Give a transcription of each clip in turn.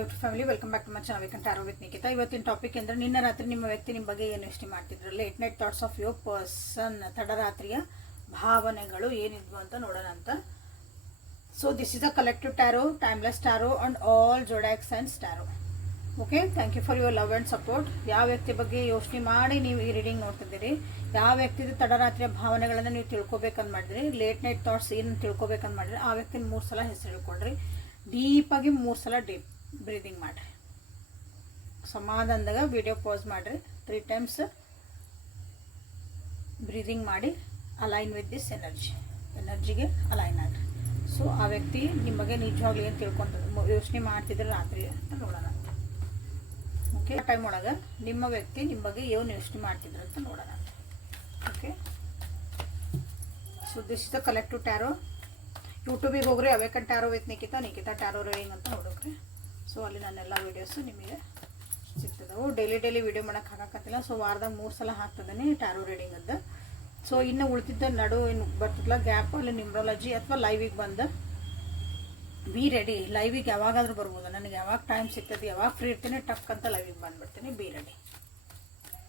YouTube family, welcome back to my channel weekend tarot with Nikhita. ಇವತ್ತಿನ topic ಅಂದರೆ ನಿನ್ನೆ ರಾತ್ರಿ ನಿಮ್ಮ ವ್ಯಕ್ತಿ ನಿಮ್ಮ ಬಗ್ಗೆ ಏನು ಯೋಚನೆ ಮಾಡ್ತಿದ್ರು, late night thoughts of your person, ತಡರಾತ್ರಿಯ ಭಾವನೆಗಳು ಏನಿದ್ವು ಅಂತ ನೋಡೋಣ ಅಂತ. So this is a collective tarot, timeless tarot and all zodiac signs tarot. Okay, thank you for your love and support. ಯಾವ ವ್ಯಕ್ತಿ ಬಗ್ಗೆ ಯೋಚನೆ ಮಾಡಿ ನೀವು ಈ ರೀಡಿಂಗ್ ನೋಡ್ತಿದ್ದೀರಿ, ಯಾವ ವ್ಯಕ್ತಿದು ತಡರಾತ್ರಿಯ ಭಾವನೆಗಳನ್ನು ನೀವು ತಿಳ್ಕೊಬೇಕಂತ ಮಾಡಿದ್ರಿ, ಲೇಟ್ ನೈಟ್ ಥಾಟ್ಸ್ ಏನು ತಿಳ್ಕೊಬೇಕಂತ ಮಾಡಿದ್ರಿ, ಆ ವ್ಯಕ್ತಿನ 3 ಸಲ ಹೆಸರು ಹೇಳ್ಕೊಡ್ರಿ. ಡೀಪಾಗಿ 3 ಸಲ ಡೀಪ್ ಬ್ರೀದಿಂಗ್ ಮಾಡಿರಿ. ಸಮಾಧಾನದಾಗ ವಿಡಿಯೋ ಪಾಸ್ ಮಾಡಿರಿ. 3 ಟೈಮ್ಸ್ ಬ್ರೀದಿಂಗ್ ಮಾಡಿ ಅಲೈನ್ ವಿತ್ ದಿಸ್ ಎನರ್ಜಿಗೆ ಅಲೈನ್ ಆಗಿರಿ. ಸೊ ಆ ವ್ಯಕ್ತಿ ನಿಮ್ಮ ಬಗ್ಗೆ ನಿಜವಾಗ್ಲೂ ಏನು ತಿಳ್ಕೊಂಡು ಯೋಚನೆ ಮಾಡ್ತಿದ್ರೆ ರಾತ್ರಿ ಅಂತ ನೋಡೋಣ. ಓಕೆ, ಟೈಮ್ ಒಳಗೆ ನಿಮ್ಮ ವ್ಯಕ್ತಿ ನಿಮ್ಮ ಬಗ್ಗೆ ಏನು ಯೋಚನೆ ಮಾಡ್ತಿದ್ರು ಅಂತ ನೋಡೋಣ. Okay, so this is the collective tarot. ಯೂಟ್ಯೂಬಿಗೆ ಹೋಗ್ರಿ, awaken tarot with Nikhita tarot reading ಅಂತ ನೋಡೋಕ್ರಿ. ಸೊ ಅಲ್ಲಿ ನನ್ನೆಲ್ಲ ವೀಡಿಯೋಸು ನಿಮಗೆ ಸಿಗ್ತದವು. ಡೈಲಿ ವೀಡಿಯೋ ಮಾಡೋಕೆ ಹಾಕತ್ತಿಲ್ಲ. ಸೊ ವಾರದಾಗ 3 ಸಲ ಹಾಕ್ತದೇನೆ ಟ್ಯಾರೋ ರೀಡಿಂಗ್ ಅಂತ. ಸೊ ಇನ್ನು ಉಳ್ತಿದ್ದ ನಡು ಏನು ಬರ್ತದಲ್ಲ ಗ್ಯಾಪ್, ಅಲ್ಲಿ ನ್ಯೂಮರಾಲಜಿ ಅಥವಾ ಲೈವಿಗೆ ಬಂದು ಬಿ ರೆಡಿ. ಲೈವಿಗೆ ಯಾವಾಗಾದ್ರೂ ಬರ್ಬೋದು, ನನಗೆ ಯಾವಾಗ ಟೈಮ್ ಸಿಗ್ತದೆ, ಯಾವಾಗ ಫ್ರೀ ಇರ್ತೀನಿ ಟಕ್ ಅಂತ ಲೈವಿಗೆ ಬಂದುಬಿಡ್ತೀನಿ. Be ready.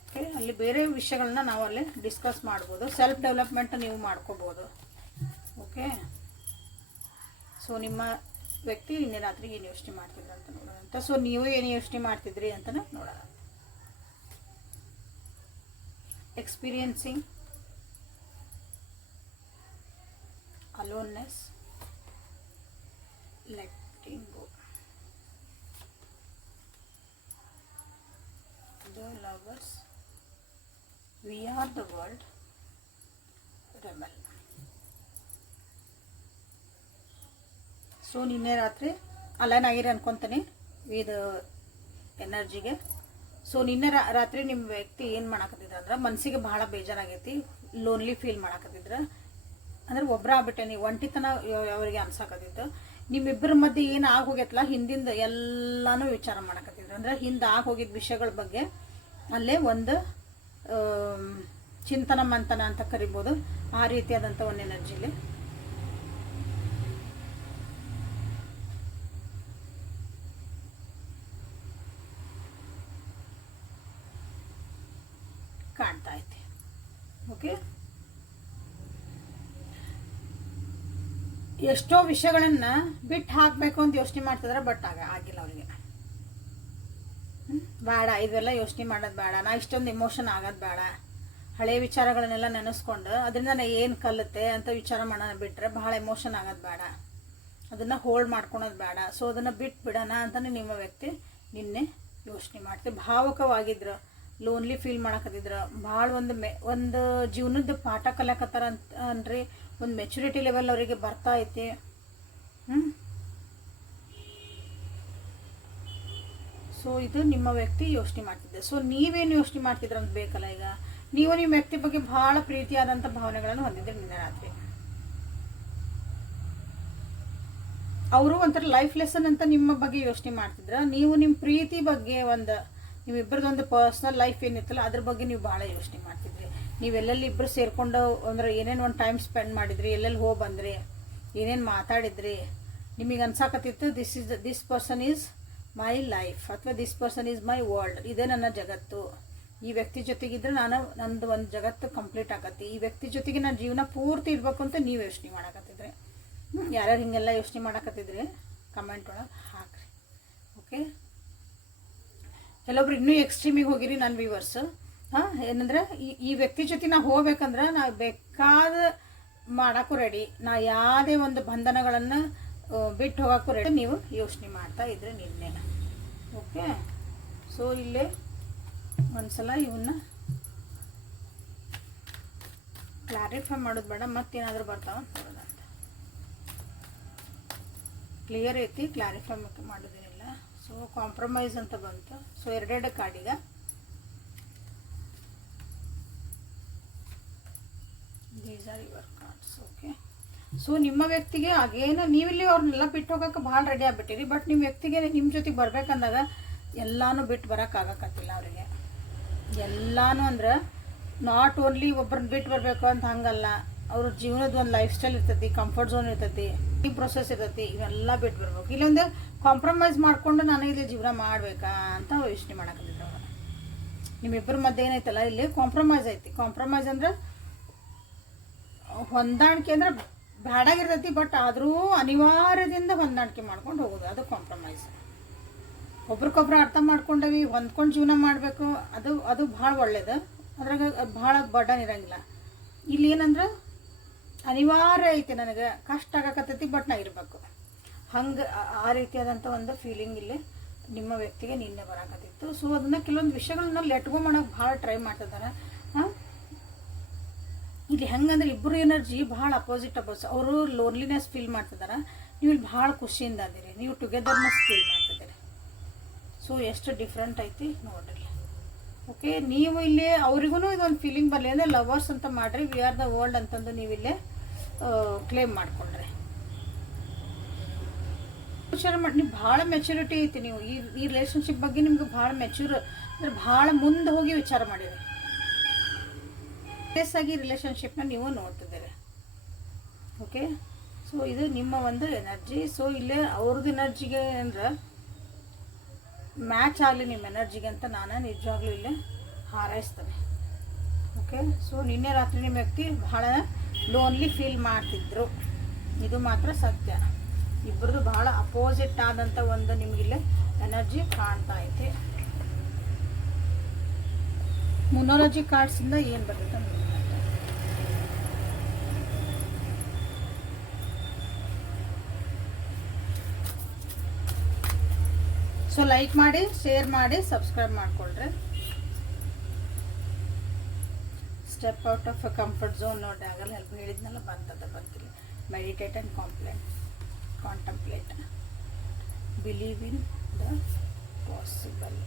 ಓಕೆ, ಅಲ್ಲಿ ಬೇರೆ ವಿಷಯಗಳನ್ನ ನಾವು ಅಲ್ಲಿ ಡಿಸ್ಕಸ್ ಮಾಡ್ಬೋದು. ಸೆಲ್ಫ್ ಡೆವಲಪ್ಮೆಂಟ್ ನೀವು ಮಾಡ್ಕೋಬೋದು. ಓಕೆ, ಸೊ ನಿಮ್ಮ ವ್ಯಕ್ತಿ ನಿನ್ನೆ ರಾತ್ರಿ ಏನು ಯೋಚನೆ ಮಾಡ್ತಿದ್ರು ಅಂತ ನೋಡೋಣ ಅಂತ. ಸೊ ನೀವು ಏನು ಯೋಚನೆ ಮಾಡ್ತಿದ್ರಿ ಅಂತ ನೋಡೋಣ. Experiencing aloneness, letting go, the lovers, we are the world, rebel. So ನಿನ್ನೆ ರಾತ್ರಿ ಅಲೈನ್ ಆಗಿರಿ ಅನ್ಕೊತೀನಿ ಇದು ಎನರ್ಜಿಗೆ. ಸೊ ನಿನ್ನೆ ರಾತ್ರಿ ನಿಮ್ಮ ವ್ಯಕ್ತಿ ಏನು ಮಾಡಾಕತ್ತಿದ್ರ ಅಂದ್ರೆ, ಮನಸ್ಸಿಗೆ ಬಹಳ ಬೇಜಾರಾಗೈತಿ, ಲೋನ್ಲಿ ಫೀಲ್ ಮಾಡಾಕತ್ತಿದ್ರ. ಅಂದ್ರೆ ಒಬ್ಬರ ಆಗ್ಬಿಟ್ಟೆ, ಒಂಟಿತನ ಅವರಿಗೆ ಅನ್ಸಾಕತ್ತಿತ್ತು. ನಿಮ್ಮಿಬ್ಬರ ಮಧ್ಯೆ ಏನು ಆಗೋಗೈತಲ್ಲ, ಹಿಂದಿಂದ ಎಲ್ಲಾನು ವಿಚಾರ ಮಾಡಾಕತ್ತಿದ್ರು. ಅಂದ್ರೆ ಹಿಂದೆ ಆಗೋಗಿದ್ದ ವಿಷಯಗಳ ಬಗ್ಗೆ ಅಲ್ಲೇ ಒಂದು ಚಿಂತನ ಮಂಥನ ಅಂತ ಕರಿಬೋದು. ಆ ರೀತಿಯಾದಂಥ ಒಂದು ಎನರ್ಜಿಲಿ ಕಾಣ್ತಾ ಐತೆ. ಓಕೆ, ಎಷ್ಟೋ ವಿಷಯಗಳನ್ನ ಬಿಟ್ಟು ಹಾಕಬೇಕು ಅಂತ ಯೋಚನೆ ಮಾಡ್ತಿದ್ರೆ, ಬಟ್ ಆಗಿಲ್ಲ ಅವರಿಗೆ. ಬೇಡ, ಇವೆಲ್ಲ ಯೋಚನೆ ಮಾಡೋದು ಬೇಡ, ನಾ ಇಷ್ಟೊಂದು ಎಮೋಷನ್ ಆಗೋದು ಬೇಡ, ಹಳೆ ವಿಚಾರಗಳನ್ನೆಲ್ಲ ನೆನೆಸ್ಕೊಂಡು ಅದರಿಂದ ನಾ ಏನು ಕಲಿತೆ ಅಂತ ವಿಚಾರ ಮಾಡೋಣ ಬಿಟ್ಟರೆ, ಬಹಳ ಎಮೋಷನ್ ಆಗೋದು ಬೇಡ, ಅದನ್ನು ಹೋಲ್ಡ್ ಮಾಡ್ಕೊಳೋದು ಬೇಡ. ಸೊ ಅದನ್ನು ಬಿಟ್ಟು ಬಿಡೋಣ ಅಂತಲೇ ನಿಮ್ಮ ವ್ಯಕ್ತಿ ನಿನ್ನೆ ಯೋಚನೆ ಮಾಡ್ತೀವಿ. ಭಾವುಕವಾಗಿದ್ರು, ಲೋನ್ಲಿ ಫೀಲ್ ಮಾಡಕತ್ತಿದ್ರು, ಭಾಳ ಒಂದು ಜೀವನದ ಪಾಠ ಕಲಿಯಕತ್ತಾರ ಅಂತ ಅನ್ರಿ. ಒಂದು ಮೆಚುರಿಟಿ ಲೆವೆಲ್ ಅವರಿಗೆ ಬರ್ತಾ ಐತಿ. ಸೊ ಇದು ನಿಮ್ಮ ವ್ಯಕ್ತಿ ಯೋಚನೆ ಮಾಡ್ತಿದ್ದೆ. ಸೊ ನೀವೇನು ಯೋಚನೆ ಮಾಡ್ತಿದ್ರ ಅಂತ ಬೇಕಲ್ಲ. ಈಗ ನೀವು ನಿಮ್ಮ ವ್ಯಕ್ತಿ ಬಗ್ಗೆ ಬಹಳ ಪ್ರೀತಿಯಾದಂಥ ಭಾವನೆಗಳನ್ನು ಹೊಂದಿದ್ರಿ ನಿನ್ನೆ ರಾತ್ರಿ. ಅವರು ಒಂಥರ ಲೈಫ್ ಲೆಸನ್ ಅಂತ ನಿಮ್ಮ ಬಗ್ಗೆ ಯೋಚನೆ ಮಾಡ್ತಿದ್ರ. ನೀವು ನಿಮ್ಮ ಪ್ರೀತಿ ಬಗ್ಗೆ ನಿಮ್ಮಿಬ್ಬರದೊಂದು ಪರ್ಸ್ನಲ್ ಲೈಫ್ ಏನಿತ್ತಲ್ಲ ಅದ್ರ ಬಗ್ಗೆ ನೀವು ಭಾಳ ಯೋಚನೆ ಮಾಡ್ತಿದ್ರಿ. ನೀವೆಲ್ಲೆಲ್ಲಿ ಇಬ್ಬರು ಸೇರ್ಕೊಂಡು ಅಂದ್ರೆ ಏನೇನು ಒಂದು ಟೈಮ್ ಸ್ಪೆಂಡ್ ಮಾಡಿದ್ರಿ, ಎಲ್ಲೆಲ್ಲಿ ಹೋಗಿ ಬಂದ್ರಿ, ಏನೇನು ಮಾತಾಡಿದ್ರಿ. ನಿಮಗೆ ಅನ್ಸಾಕತ್ತಿತ್ತು this person is my life ಅಥವಾ this person is my world, ಇದೇ ನನ್ನ ಜಗತ್ತು. ಈ ವ್ಯಕ್ತಿ ಜೊತೆಗಿದ್ರೆ ನಂದು ಒಂದು ಜಗತ್ತು ಕಂಪ್ಲೀಟ್ ಆಗತ್ತೆ. ಈ ವ್ಯಕ್ತಿ ಜೊತೆಗೆ ನನ್ನ ಜೀವನ ಪೂರ್ತಿ ಇರಬೇಕು ಅಂತ ನೀವು ಯೋಚನೆ ಮಾಡಕತ್ತಿದ್ರಿ. ಯಾರ್ಯಾರು ಹಿಂಗೆಲ್ಲ ಯೋಚನೆ ಮಾಡಕತ್ತಿದ್ರಿ ಕಮೆಂಟ್ ಒಳಗೆ ಹಾಕ್ರಿ. ಓಕೆ, ಕೆಲವೊಬ್ರು ಇನ್ನೂ ಎಕ್ಸ್ಟ್ರೀಮಿಗೆ ಹೋಗಿರಿ ನನ್ನ ವ್ಯೂವರ್ಸ್. ಏನಂದ್ರೆ ಈ ವ್ಯಕ್ತಿ ಜೊತೆ ನಾ ಹೋಗ್ಬೇಕಂದ್ರೆ ನಾ ಬೇಕಾದ ಮಾಡೋಕ್ಕೂ ರೆಡಿ, ನಾ ಯಾವುದೇ ಒಂದು ಬಂಧನಗಳನ್ನು ಬಿಟ್ಟು ಹೋಗೋಕ್ಕೂ ರೆಡಿ ನೀವು ಯೋಚನೆ ಮಾಡ್ತಾ ಇದ್ರೆ ನಿನ್ನೆ. ಓಕೆ, ಸೊ ಇಲ್ಲೇ ಒಂದ್ಸಲ ಇವನ್ನ ಕ್ಲಾರಿಫೈ ಮಾಡೋದು ಬೇಡ, ಮತ್ತೇನಾದರೂ ಬರ್ತಾವ ನೋಡೋಣ ಅಂತ. ಕ್ಲಿಯರ್ ಐತಿ, ಕ್ಲಾರಿಫೈ ಮಾಡೋದೇನಿಲ್ಲ. ಸೊ ಕಾಂಪ್ರಮೈಸ್ ಅಂತ ಬಂತು. ಸೊ 2 ಕಾರ್ಡಿಗ these are your cards. Okay, so ನಿಮ್ಮ ವ್ಯಕ್ತಿಗೆ ಅಗೇನು ನೀವಿಲ್ಲಿ ಅವ್ರನ್ನೆಲ್ಲ ಬಿಟ್ಟು ಹೋಗೋಕೆ ಭಾಳ ರೆಡಿ ಆಗ್ಬಿಟ್ಟಿರಿ. ಬಟ್ ನಿಮ್ಮ ವ್ಯಕ್ತಿಗೆ ನಿಮ್ಮ ಜೊತೆಗೆ ಬರ್ಬೇಕಂದಾಗ ಎಲ್ಲಾನು ಬಿಟ್ಟು ಬರೋಕ್ಕಾಗಕತ್ತಿಲ್ಲ ಅವರಿಗೆ. ಎಲ್ಲಾನು ಅಂದ್ರೆ ನಾಟ್ ಓನ್ಲಿ ಒಬ್ಬರನ್ನ ಬಿಟ್ಟು ಬರಬೇಕು ಅಂತ ಹಂಗಲ್ಲ, ಅವ್ರ ಜೀವನದ ಒಂದು ಲೈಫ್ ಸ್ಟೈಲ್ ಇರ್ತೈತಿ, ಕಂಫರ್ಟ್ ಝೋನ್ ಇರ್ತೈತಿ, ಈ ಪ್ರೊಸೆಸ್ ಇರ್ತೈತಿ, ಇವೆಲ್ಲ ಬಿಟ್ಟು ಬರ್ಬೇಕು. ಇಲ್ಲೊಂದು ಕಾಂಪ್ರಮೈಸ್ ಮಾಡಿಕೊಂಡು ನಾನು ಇಲ್ಲಿ ಜೀವನ ಮಾಡಬೇಕಾ ಅಂತ ಯೋಚನೆ ಮಾಡಕತ್ತಿದ್ರು ಅವರು. ನಿಮ್ಮಿಬ್ಬರ ಮಧ್ಯೆ ಏನೈತಲ್ಲ ಇಲ್ಲಿ ಕಾಂಪ್ರಮೈಸ್ ಐತಿ. ಕಾಂಪ್ರಮೈಸ್ ಅಂದ್ರೆ ಹೊಂದಾಣಿಕೆ ಅಂದ್ರೆ ಬ್ಯಾಡಾಗಿರ್ತೈತಿ, ಬಟ್ ಆದರೂ ಅನಿವಾರ್ಯದಿಂದ ಹೊಂದಾಣಿಕೆ ಮಾಡ್ಕೊಂಡು ಹೋಗೋದು, ಅದು ಕಾಂಪ್ರಮೈಸ್. ಒಬ್ರಿಗೊಬ್ರು ಅರ್ಥ ಮಾಡ್ಕೊಂಡವಿ, ಹೊಂದ್ಕೊಂಡು ಜೀವನ ಮಾಡಬೇಕು, ಅದು ಭಾಳ ಒಳ್ಳೇದು. ಅದ್ರಾಗ ಭಾಳ ಬರ್ಡನ್ ಇರೋಂಗಿಲ್ಲ. ಇಲ್ಲಿ ಏನಂದ್ರೆ ಅನಿವಾರ್ಯ ಐತಿ, ನನಗೆ ಕಷ್ಟ ಆಗಕತ್ತೈತಿ, ಬಟ್ ನಾ ಇರಬೇಕು. ಹಂಗೆ ಆ ರೀತಿಯಾದಂಥ ಒಂದು ಫೀಲಿಂಗ್ ಇಲ್ಲಿ ನಿಮ್ಮ ವ್ಯಕ್ತಿಗೆ ನಿನ್ನೆ ಬರಾಕತ್ತಿತ್ತು. ಸೊ ಅದನ್ನು ಕೆಲವೊಂದು ವಿಷಯಗಳನ್ನ ಲೆಟ್ಗೋ ಮಾಡೋಕೆ ಭಾಳ ಟ್ರೈ ಮಾಡ್ತಿದ್ದಾರೆ. ಇಲ್ಲಿ ಹೆಂಗಂದ್ರೆ ಇಬ್ಬರು ಎನರ್ಜಿ ಭಾಳ ಅಪೋಸಿಟ್. ಅವರು ಲೋನ್ಲಿನೆಸ್ ಫೀಲ್ ಮಾಡ್ತಿದ್ದಾರೆ, ನೀವು ಇಲ್ಲಿ ಭಾಳ ಖುಷಿಯಿಂದ ಅದೀರಿ, ನೀವು ಟುಗೆದರ್ನೆಸ್ ಫೀಲ್ ಮಾಡ್ತಿದ್ದೀರಿ. ಸೊ ಎಷ್ಟು ಡಿಫ್ರೆಂಟ್ ಐತಿ ನೋಡ್ರಿ. ಓಕೆ, ನೀವು ಇಲ್ಲಿ ಅವ್ರಿಗೂ ಇದೊಂದು ಫೀಲಿಂಗ್ ಬರಲಿ ಅಂದರೆ ಲವರ್ಸ್ ಅಂತ ಮಾಡಿರಿ, ವಿ ಆರ್ ದ ವರ್ಲ್ಡ್ ಅಂತಂದು ನೀವು ಇಲ್ಲೇ ಕ್ಲೇಮ್ ಮಾಡ್ಕೊಂಡ್ರಿ. ವಿಚಾರ ಮಾಡಿ, ನೀವು ಭಾಳ ಮೆಚುರಿಟಿ ಐತಿ. ನೀವು ಈ ರಿಲೇಷನ್ಶಿಪ್ ಬಗ್ಗೆ ನಿಮ್ಗೆ ಭಾಳ ಮೆಚೂರ್ ಅಂದರೆ ಭಾಳ ಮುಂದೆ ಹೋಗಿ ವಿಚಾರ ಮಾಡಿರಿ. ಸೀರಿಯಸ್ ಆಗಿ ರಿಲೇಷನ್ಶಿಪ್ನ ನೀವು ನೋಡ್ತಿದ್ದೀರಿ. ಓಕೆ, ಸೊ ಇದು ನಿಮ್ಮ ಒಂದು ಎನರ್ಜಿ. ಸೊ ಇಲ್ಲೇ ಅವ್ರದ್ದು ಎನರ್ಜಿಗೆ ಅಂದ್ರೆ ಮ್ಯಾಚ್ ಆಗಲಿ ನಿಮ್ಮ ಎನರ್ಜಿಗೆ ಅಂತ ನಾನು ನಿಜವಾಗ್ಲೂ ಇಲ್ಲೇ ಹಾರೈಸ್ತೇನೆ. ಓಕೆ, ಸೊ ನಿನ್ನೆ ರಾತ್ರಿ ನಿಮ್ಮ ವ್ಯಕ್ತಿ ಭಾಳ ಲೋನ್ಲಿ ಫೀಲ್ ಮಾಡ್ತಿದ್ರು, ಇದು ಮಾತ್ರ ಸತ್ಯ. ಇಬ್ಬರದು ಭಾಳ ಅಪೋಸಿಟ್ ಆದಂಥ ಒಂದು ನಿಮಗಿಲ್ಲೇ ಎನರ್ಜಿ ಕಾಣ್ತಾ ಐತಿ. ಮೊನಾಲಜಿ ಕಾರ್ಡ್ಸಿಂದ ಏನು ಬರ್ತೈತೆ ಸೊ ಲೈಕ್ ಮಾಡಿ, ಶೇರ್ ಮಾಡಿ, ಸಬ್ಸ್ಕ್ರೈಬ್ ಮಾಡ್ಕೊಳ್ರಿ. Step out of a comfort zone ನೋಡಿ, ಆಗಲ್ಲ ಹೆಲ್ಪ್ ಹೇಳಿದ್ನೆಲ್ಲ ಬರ್ತಿಲ್ಲ. Meditate and contemplate, believe in the possible.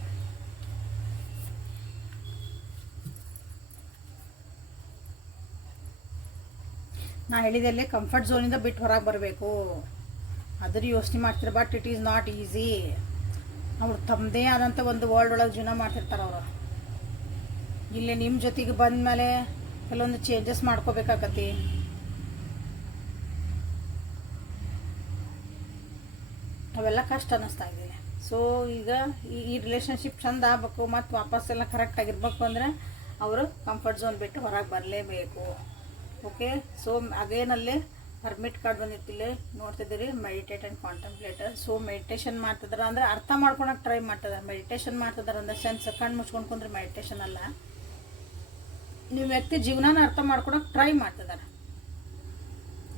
ನಾ ಹೇಳಿದೆಲ್ಲೇ ಕಂಫರ್ಟ್ ಝೋನಿಂದ ಬಿಟ್ಟು ಹೊರಗೆ ಬರಬೇಕು, ಅದ್ರ ಯೋಚನೆ ಮಾಡ್ತಾರೆ. But it is not easy. ಅವ್ರು ತಮ್ಮದೇ ಆದಂಥ ಒಂದು ವರ್ಲ್ಡ್ ಒಳಗೆ ಜೀವನ ಮಾಡ್ತಿರ್ತಾರೆ. ಅವರು ಇಲ್ಲೇ ನಿಮ್ಮ ಜೊತೆಗೆ ಬಂದ ಮೇಲೆ ಕೆಲವೊಂದು ಚೇಂಜಸ್ ಮಾಡ್ಕೋಬೇಕಾಗತ್ತೆ. ಅವೆಲ್ಲ ಕಷ್ಟ ಅನ್ನಿಸ್ತಾ ಇದೆ. ಸೊ ಈಗ ಈ ರಿಲೇಷನ್ಶಿಪ್ ಚಂದ ಆಗಬೇಕು ಮತ್ತು ವಾಪಸ್ಸೆಲ್ಲ ಕರೆಕ್ಟ್ ಆಗಿರ್ಬೇಕು ಅಂದರೆ ಅವರು ಕಂಫರ್ಟ್ ಝೋನ್ ಬಿಟ್ಟು ಹೊರಗೆ ಬರಲೇಬೇಕು. ಓಕೆ, ಸೊ ಅಗೇನಲ್ಲೇ ಹರ್ಮಿಟ್ ಕಾರ್ಡ್ ಬಂದಿರ್ತಿಲ್ಲ ನೋಡ್ತಿದ್ದೀರಿ, meditate and contemplator. So meditation ಮಾಡ್ತಿದ್ದಾರೆ ಅಂದರೆ ಅರ್ಥ ಮಾಡ್ಕೊಳಕ್ಕೆ ಟ್ರೈ ಮಾಡ್ತಿದ್ದಾರೆ. ಮೆಡಿಟೇಷನ್ ಮಾಡ್ತಿದ್ದಾರೆ ಅಂದರೆ ಸೆನ್ಸ್ ಕಣ್ಣು ಮುಚ್ಕೊಂಡು ಕುಂದ್ರೆ ಮೆಡಿಟೇಷನ್ ಅಲ್ಲ. ನೀವು ವ್ಯಕ್ತಿ ಜೀವನನ ಅರ್ಥ ಮಾಡ್ಕೊಳಕ್ಕೆ ಟ್ರೈ ಮಾಡ್ತಿದ್ದಾರೆ.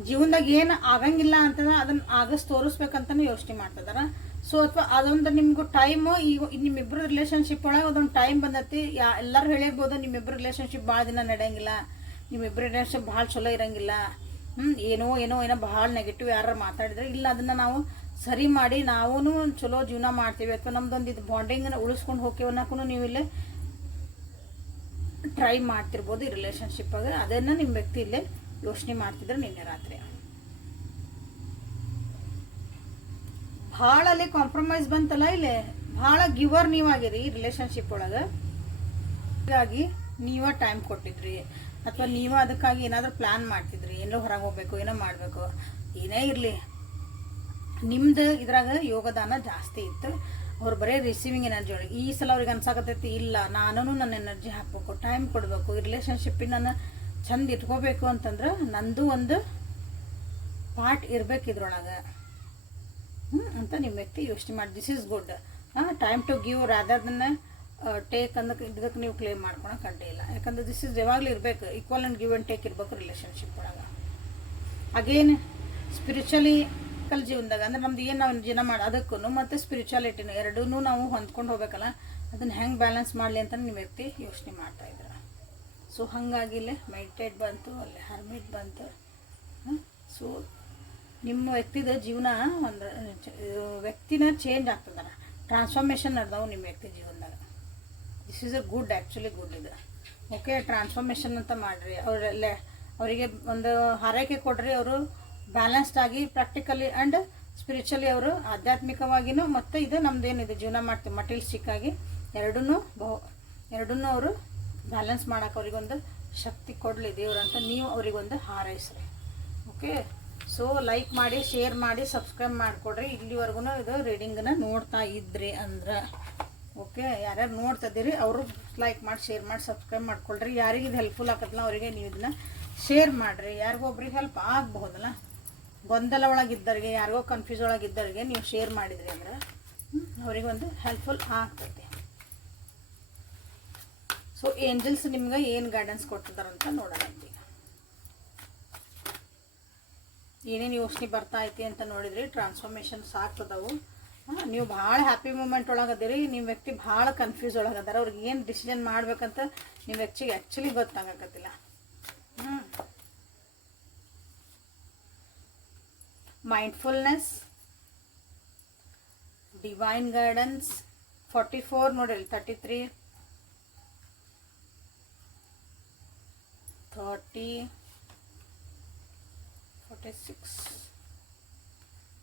ಜೀವನದಾಗ ಏನು ಆಗಂಗಿಲ್ಲ ಅಂತಂದ್ರೆ ಅದನ್ನು ಆಗಸ್ಟ್ ತೋರಿಸ್ಬೇಕಂತಲೇ ಯೋಚನೆ ಮಾಡ್ತಿದ್ದಾರೆ. ಸೊ ಅಥವಾ ಅದೊಂದು ನಿಮ್ಗೆ ಟೈಮು, ಈಗ ನಿಮ್ಮಿಬ್ಬರು ರಿಲೇಷನ್ಶಿಪ್ ಒಳಗೆ ಅದೊಂದು ಟೈಮ್ ಬಂದೈತಿ. ಎಲ್ಲರೂ ಹೇಳಿರ್ಬೋದು ನಿಮ್ಮಿಬ್ಬರು ರಿಲೇಷನ್ಶಿಪ್ ಭಾಳ ದಿನ ನಡೆಯಂಗಿಲ್ಲ, ನಿಮ್ಮಿಬ್ಬರು ರಿಲೇಷನ್ಶಿಪ್ ಭಾಳ ಚಲೋ ಇರೋಂಗಿಲ್ಲ, ಏನೋ ಭಾಳ ನೆಗೆಟಿವ್ ಯಾರು ಮಾತಾಡಿದ್ರೆ ಇಲ್ಲ, ಅದನ್ನು ನಾವು ಸರಿ ಮಾಡಿ ನಾವು ಚಲೋ ಜೀವನ ಮಾಡ್ತೀವಿ ಅಥವಾ ನಮ್ದೊಂದು ಇದು ಬಾಂಡಿಂಗನ್ನು ಉಳಿಸ್ಕೊಂಡು ಹೋಗ್ತೀವಿ ಅನ್ನೋಕ್ಕೂ ನೀವು ಇಲ್ಲೇ ಟ್ರೈ ಮಾಡ್ತಿರ್ಬೋದು ಈ ರಿಲೇಷನ್ಶಿಪ್ಪಾಗ. ಅದನ್ನು ನಿಮ್ಮ ವ್ಯಕ್ತಿ ಇಲ್ಲೇ ಯೋಚನೆ ಮಾಡ್ತಿದ್ರೆ ನಿನ್ನೆ ರಾತ್ರಿ. ಭಾಳ ಅಲ್ಲಿ ಕಾಂಪ್ರಮೈಸ್ ಬಂತಲ್ಲ, ಇಲ್ಲೇ ಭಾಳ ಗಿವರ್ ನೀವಾಗಿರಿ ಈ ರಿಲೇಷನ್ಶಿಪ್ ಒಳಗೆ. ಹೀಗಾಗಿ ನೀವೇ ಟೈಮ್ ಕೊಟ್ಟಿದ್ರಿ ಅಥವಾ ನೀವೇ ಅದಕ್ಕಾಗಿ ಏನಾದರೂ ಪ್ಲ್ಯಾನ್ ಮಾಡ್ತಿದ್ರಿ, ಎಲ್ಲೋ ಹೊರಗೆ ಹೋಗ್ಬೇಕು, ಏನೋ ಮಾಡಬೇಕು, ಏನೇ ಇರಲಿ ನಿಮ್ದು ಇದ್ರಾಗ ಯೋಗದಾನ ಜಾಸ್ತಿ ಇತ್ತು. ಅವ್ರು ಬರೀ ರಿಸೀವಿಂಗ್ ಎನರ್ಜಿ ಒಳಗೆ. ಈ ಸಲ ಅವ್ರಿಗೆ ಅನ್ಸಾಕತ್ತೈತಿ ಇಲ್ಲ ನಾನು ನನ್ನ ಎನರ್ಜಿ ಹಾಕಬೇಕು, ಟೈಮ್ ಕೊಡಬೇಕು, ಈ ರಿಲೇಷನ್ಶಿಪ್ಪಿನ ನಾನು ಚಂದ ಇಟ್ಕೋಬೇಕು ಅಂತಂದ್ರೆ ನಂದು ಒಂದು ಪಾರ್ಟ್ ಇರ್ಬೇಕು ಇದ್ರೊಳಗೆ ಅಂತ ನಿಮ್ಮ ವ್ಯಕ್ತಿ ಯೋಚನೆ ಮಾಡಿ. This is good. Time to give rather than take ಅನ್ನೋಕೆ ಇದಕ್ಕೆ ನೀವು ಕ್ಲೇಮ್ ಮಾಡ್ಕೊಳಕ್ಕೆ ಅಡ್ಡಿ ಇಲ್ಲ. ಯಾಕಂದ್ರೆ ದಿಸ್ ಇಸ್ ಯಾವಾಗಲೂ ಇರಬೇಕು, equal and give and take ಇರಬೇಕು ರಿಲೇಷನ್ಶಿಪ್ ಒಳಗೆ. ಅಗೇನ್ ಸ್ಪಿರಿಚುವಲಿಕಲ್ ಜೀವನದಾಗ ಅಂದ್ರೆ ನಮ್ದು ಏನು ನಾವು ಜೀವನ ಮಾಡಿ ಅದಕ್ಕೂ ಮತ್ತು ಸ್ಪಿರಿಚುವಾಲಿಟಿನೂ ಎರಡೂ ನಾವು ಹೊಂದ್ಕೊಂಡು ಹೋಗ್ಬೇಕಲ್ಲ, ಅದನ್ನು ಹೆಂಗೆ ಬ್ಯಾಲೆನ್ಸ್ ಮಾಡಲಿ ಅಂತ ನಿಮ್ಮ ವ್ಯಕ್ತಿ ಯೋಚನೆ ಮಾಡ್ತಾಯಿದ್ರು. ಸೊ ಹಾಗಾಗಿ ಇಲ್ಲೇ ಮೆಡಿಟೇಟ್ ಬಂತು, ಅಲ್ಲಿ ಹರ್ಮಿಟ್ ಬಂತು. ಸೊ ನಿಮ್ಮ ವ್ಯಕ್ತಿದ ಜೀವನ ಒಂದು ವ್ಯಕ್ತಿನ ಚೇಂಜ್ ಆಗ್ತದಾರ, ಟ್ರಾನ್ಸ್ಫಾರ್ಮೇಷನ್ ನಡೆದವು ನಿಮ್ಮ ವ್ಯಕ್ತಿ ಜೀವನದಾಗ. This is a good, actually good ಇದು. ಓಕೆ, ಟ್ರಾನ್ಸ್ಫಾರ್ಮೇಷನ್ ಅಂತ ಮಾಡಿರಿ. ಅವರಿಗೆ ಒಂದು ಹಾರೈಕೆ ಕೊಡ್ರಿ. ಅವರು ಬ್ಯಾಲೆನ್ಸ್ಡ್ ಆಗಿ ಪ್ರಾಕ್ಟಿಕಲಿ ಆ್ಯಂಡ್ ಸ್ಪಿರಿಚುವಲಿ ಅವರು ಆಧ್ಯಾತ್ಮಿಕವಾಗಿಯೂ ಮತ್ತು ಇದು ನಮ್ಮದೇನಿದೆ ಜೀವನ ಮಾಡ್ತೀವಿ ಮಟೀರಿಯಲಿಸ್ಟಿಕ್ ಆಗಿ ಎರಡನ್ನೂ ಅವರು ಬ್ಯಾಲೆನ್ಸ್ ಮಾಡೋಕೆ ಅವ್ರಿಗೊಂದು ಶಕ್ತಿ ಕೊಡಲಿ ದೇವ್ರಂತ ನೀವು ಅವರಿಗೊಂದು ಹಾರೈಸ್ರಿ. ಓಕೆ, ಸೊ ಲೈಕ್ ಮಾಡಿ, ಶೇರ್ ಮಾಡಿ, ಸಬ್ಸ್ಕ್ರೈಬ್ ಮಾಡಿಕೊಡ್ರಿ. ಇಲ್ಲಿವರೆಗೂ ಇದು ರೀಡಿಂಗನ್ನ ನೋಡ್ತಾ ಇದ್ರಿ ಅಂದ್ರೆ ಓಕೆ, ಯಾರ್ಯಾರು ನೋಡ್ತಾ ಇದ್ದೀರಿ ಅವರು ಲೈಕ್ ಮಾಡಿ, ಶೇರ್ ಮಾಡಿ, ಸಬ್ಸ್ಕ್ರೈಬ್ ಮಾಡ್ಕೊಳ್ರಿ. ಯಾರಿಗೆ ಇದು ಹೆಲ್ಪ್ಫುಲ್ ಆಗತ್ತಲ್ಲ ಅವರಿಗೆ ನೀವು ಇದನ್ನ ಶೇರ್ ಮಾಡಿರಿ. ಯಾರಿಗೊಬ್ರಿಗೆ ಹೆಲ್ಪ್ ಆಗಬಹುದಲ್ಲ, ಗೊಂದಲ ಒಳಗಿದ್ದವ್ರಿಗೆ, ಯಾರಿಗೋ ಕನ್ಫ್ಯೂಸ್ ಒಳಗಿದ್ದವ್ರಿಗೆ ನೀವು ಶೇರ್ ಮಾಡಿದ್ರಿ ಅಂದ್ರೆ ಅವರಿಗೆ ಒಂದು ಹೆಲ್ಪ್ಫುಲ್ ಆಗ್ತೈತಿ. ಸೊ ಏಂಜಲ್ಸ್ ನಿಮ್ಗೆ ಏನು ಗೈಡೆನ್ಸ್ ಕೊಟ್ಟಿದಾರಂತ ನೋಡೋಣ. ಈಗ ಏನೇನು ಯೋಚನೆ ಬರ್ತಾ ಐತಿ ಅಂತ ನೋಡಿದ್ರಿ, ಟ್ರಾನ್ಸ್ಫಾರ್ಮೇಷನ್ಸ್ ಆಗ್ತದವು. ನೀವು ಭಾಳ ಹ್ಯಾಪಿ ಮೂಮೆಂಟ್ ಒಳಗದಿರಿ. ನಿಮ್ಮ ವ್ಯಕ್ತಿ ಭಾಳ ಕನ್ಫ್ಯೂಸ್ ಒಳಗದಾರ. ಅವ್ರಿಗೆ ಏನು ಡಿಸಿಷನ್ ಮಾಡ್ಬೇಕಂತ ನಿಮ್ಮ ವ್ಯಕ್ತಿಗೆ ಆ್ಯಕ್ಚುಲಿ ಗೊತ್ತಾಗಕತ್ತಿಲ್ಲ. ಮೈಂಡ್ಫುಲ್ನೆಸ್, ಡಿವೈನ್ ಗೈಡೆನ್ಸ್, 44 ನೋಡ್ರಿ, 33, 30, 46,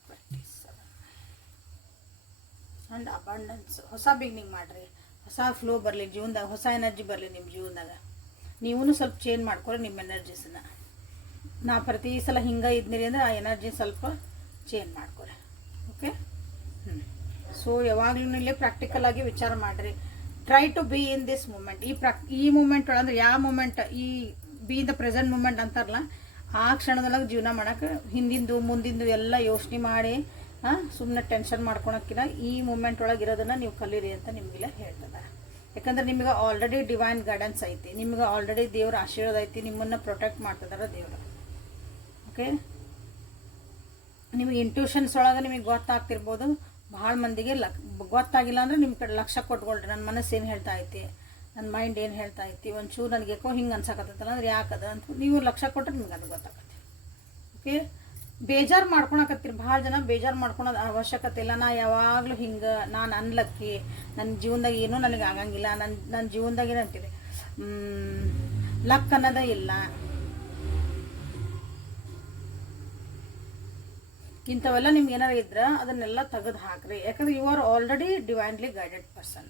27 ಆ್ಯಂಡ್ ಅಬಂಡೆನ್ಸ್. ಹೊಸ ಬಿಗಿನಿಂಗ್ ಮಾಡಿರಿ, ಹೊಸ ಫ್ಲೋ ಬರಲಿ ಜೀವನದಾಗ, ಹೊಸ ಎನರ್ಜಿ ಬರಲಿ ನಿಮ್ಮ ಜೀವನದಾಗ. ನೀವೂ ಸ್ವಲ್ಪ ಚೇಂಜ್ ಮಾಡ್ಕೊರಿ ನಿಮ್ಮ ಎನರ್ಜೀಸನ್ನ. ನಾ ಪ್ರತಿ ಸಲ ಹಿಂಗೆ ಇದ್ನಿರಿ ಅಂದ್ರೆ ಆ ಎನರ್ಜಿ ಸ್ವಲ್ಪ ಚೇಂಜ್ ಮಾಡ್ಕೊರಿ. ಓಕೆ, ಸೊ ಯಾವಾಗಲೂ ಇಲ್ಲೇ ಪ್ರಾಕ್ಟಿಕಲ್ ಆಗಿ ವಿಚಾರ ಮಾಡಿರಿ. Try to be in this moment. ಈ ಮೂಮೆಂಟ್ ಒಳಗೆ ಯಾವ ಮೂಮೆಂಟ್, ಈ be in the present moment ಅಂತಾರಲ್ಲ, ಆ ಕ್ಷಣದೊಳಗೆ ಜೀವನ ಮಾಡೋಕೆ ಹಿಂದಿಂದು ಮುಂದಿಂದು ಎಲ್ಲ ಯೋಚನೆ ಮಾಡಿ ಸುಮ್ಮನೆ ಟೆನ್ಷನ್ ಮಾಡ್ಕೊಳಕ್ಕಿಲ್ಲ, ಈ ಮೂಮೆಂಟ್ ಒಳಗೆ ಇರೋದನ್ನು ನೀವು ಕಲೀರಿ ಅಂತ ನಿಮಗೆಲ್ಲ ಹೇಳ್ತದೆ. ಯಾಕಂದ್ರೆ ನಿಮ್ಗೆ ಆಲ್ರೆಡಿ ಡಿವೈನ್ ಗೈಡೆನ್ಸ್ ಐತಿ, ನಿಮ್ಗೆ ಆಲ್ರೆಡಿ ದೇವ್ರ ಆಶೀರ್ವಾದ ಐತಿ, ನಿಮ್ಮನ್ನು ಪ್ರೊಟೆಕ್ಟ್ ಮಾಡ್ತಿದಾರೆ ದೇವರು. ಓಕೆ, ನಿಮಗೆ ಇಂಟ್ಯೂಷನ್ಸ್ ಒಳಗೆ ನಿಮಗೆ ಗೊತ್ತಾಗ್ತಿರ್ಬೋದು. ಭಾಳ ಮಂದಿಗೆ ಗೊತ್ತಾಗಿಲ್ಲ ಅಂದರೆ ನಿಮ್ಮ ಕಡೆ ಲಕ್ಷ್ಯ ಕೊಟ್ಕೊಳ್ರಿ. ನನ್ನ ಮನಸ್ಸು ಏನು ಹೇಳ್ತಾ ಐತಿ, ನನ್ನ ಮೈಂಡ್ ಏನು ಹೇಳ್ತಾ ಐತಿ, ಒಂಚೂರು ನನಗೆ ಯಾಕೋ ಹಿಂಗೆ ಅನ್ಸಕತ್ತಲ್ಲ ಅಂದ್ರೆ ಯಾಕದ ಅಂತ ನೀವು ಲಕ್ಷ್ಯ ಕೊಟ್ಟರೆ ನಿಮ್ಗೆ ಅದು ಗೊತ್ತಾಗತ್ತೆ. ಓಕೆ, ಬೇಜಾರು ಮಾಡ್ಕೊಳಕತ್ತೀರಿ. ಭಾಳ ಜನ ಬೇಜಾರು ಮಾಡ್ಕೊಳೋದು ಅವಶ್ಯಕತೆ ಇಲ್ಲ. ನಾ ಯಾವಾಗಲೂ ಹಿಂಗೆ, ನಾನು ಅನ್ಲಕ್ಕಿ, ನನ್ನ ಜೀವನದಾಗ ಏನೂ ನನಗೆ ಆಗಂಗಿಲ್ಲ, ನನ್ನ ಜೀವನದಾಗ ಏನಂತೀರಿ ಲಕ್ ಅನ್ನೋದೇ ಇಲ್ಲ, ಇಂಥವೆಲ್ಲ ನಿಮ್ಗೆ ಏನಾರು ಇದ್ರೆ ಅದನ್ನೆಲ್ಲ ತೆಗೆದು ಹಾಕ್ರಿ. ಯಾಕಂದ್ರೆ you are already divinely guided person,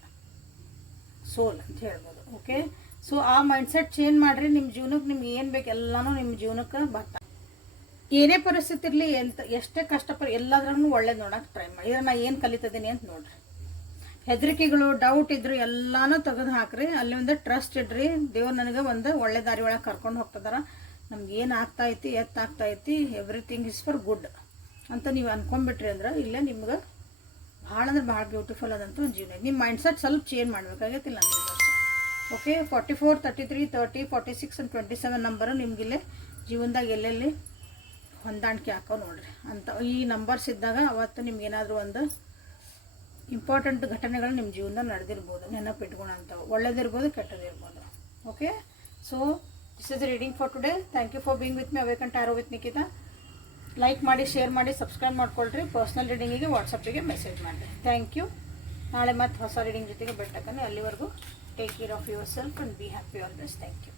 soul ಅಂತ ಹೇಳ್ಬೋದು. ಓಕೆ, ಸೊ ಆ ಮೈಂಡ್ಸೆಟ್ ಚೇಂಜ್ ಮಾಡಿರಿ. ನಿಮ್ಮ ಜೀವನಕ್ಕೆ ನಿಮ್ಗೆ ಏನು ಬೇಕು ಎಲ್ಲನೂ ನಿಮ್ಮ ಜೀವನಕ್ಕೆ ಬರ್ತಾ. ಏನೇ ಪರಿಸ್ಥಿತಿ ಇರಲಿ, ಎಷ್ಟೇ ಎಲ್ಲದ್ರೂ ಒಳ್ಳೇದು ನೋಡೋಕೆ ಟ್ರೈ ಮಾಡಿ. ಇದ್ರೆ ನಾ ಏನು ಕಲಿತಿದ್ದೀನಿ ಅಂತ ನೋಡ್ರಿ. ಹೆದರಿಕೆಗಳು, ಡೌಟ್ ಇದ್ರು ಎಲ್ಲನೂ ತೆಗೆದು ಹಾಕ್ರಿ. ಅಲ್ಲಿ ಒಂದು ಟ್ರಸ್ಟ್ ಇಡ್ರಿ. ದೇವ್ರು ನನಗೆ ಒಂದು ಒಳ್ಳೆ ದಾರಿ ಒಳಗೆ ಕರ್ಕೊಂಡು ಹೋಗ್ತದಾರ. ನಮ್ಗೆ ಏನು ಆಗ್ತಾಯಿತಿ, ಎತ್ತಾಗ್ತಾಯಿತಿ, ಎವ್ರಿಥಿಂಗ್ ಇಸ್ ಫಾರ್ ಗುಡ್ ಅಂತ ನೀವು ಅನ್ಕೊಂಡ್ಬಿಟ್ರಿ ಅಂದ್ರೆ ಇಲ್ಲೇ ನಿಮ್ಗೆ ಭಾಳ ಅಂದ್ರೆ ಭಾಳ ಬ್ಯೂಟಿಫುಲ್ ಆದಂಥ ಒಂದು ಜೀವನ. ನಿಮ್ಮ ಮೈಂಡ್ಸೆಟ್ ಸ್ವಲ್ಪ ಚೇಂಜ್ ಮಾಡಬೇಕಾಗೈತಿಲ್ಲ ನಿಮ್ಗೆ. ಓಕೆ, 44, 33, 30, 46 ಆ್ಯಂಡ್ 27 ನಂಬರು ನಿಮಗಿಲ್ಲೇ ಜೀವನದಾಗ ಎಲ್ಲೆಲ್ಲಿ ಹೊಂದಾಣಿಕೆ ಹಾಕೋ ನೋಡ್ರಿ ಅಂತ. ಈ ನಂಬರ್ಸ್ ಇದ್ದಾಗ ಅವತ್ತು ನಿಮ್ಗೇನಾದರೂ ಒಂದು ಇಂಪಾರ್ಟೆಂಟ್ ಘಟನೆಗಳು ನಿಮ್ಮ ಜೀವನದಾಗ ನಡೆದಿರ್ಬೋದು, ನೆನಪಿಟ್ಕೊಳ್ಳೋಂಥವು. ಒಳ್ಳೇದಿರ್ಬೋದು, ಕೆಟ್ಟದಿರ್ಬೋದು. Okay, so this is reading for today. Thank you for being with me awaken tarot with Nikhita. Like ಮಾಡಿ, ಶೇರ್ ಮಾಡಿ, ಸಬ್ಸ್ಕ್ರೈಬ್ ಮಾಡ್ಕೊಳ್ರಿ. ಪರ್ಸ್ನಲ್ ರೀಡಿಂಗಿಗೆ ವಾಟ್ಸಪ್ಪಿಗೆ ಮೆಸೇಜ್ ಮಾಡಿರಿ. Thank you. ನಾಳೆ ಮತ್ತೆ ಹೊಸ ರೀಡಿಂಗ್ ಜೊತೆಗೆ ಬೆಟ್ಟಕನೆ. ಅಲ್ಲಿವರೆಗೂ take care of yourself and be happy always. Thank you.